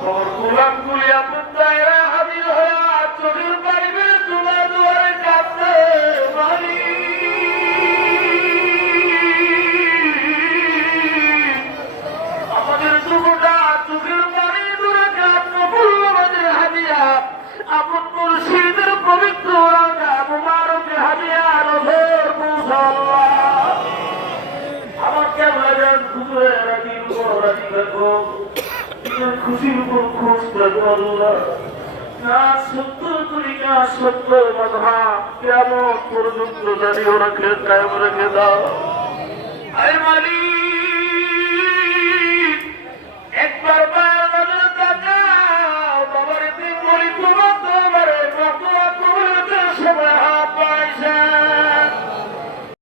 তোমার গোলাম গুলি আপন দায়রা হাজির হয়ে চোখের পাইবে তোমার দুয়ারে কাঁদতে মারি। আমাদের দুটা চোখের পানি দূরে কাঁদতে ফুল্লবাদের হাজিয়া আপন মুর্শিদের পবিত্র মুবারকে হাজিয়া রোধের মুসল্লা। আমার কেমন লাগেন খুঁজে রাখি রাখি দেখো খুশির উপর খুশ থাকো আল্লাহ। না সত্য তরিকা সত্য মাধা কেমন পর্যন্ত দাঁড়িয়ে রাখে কায়েম রেখে দাও। আরে মালিক একবার বাবার তাকাও বাবার দিন বলি তোমার তোমার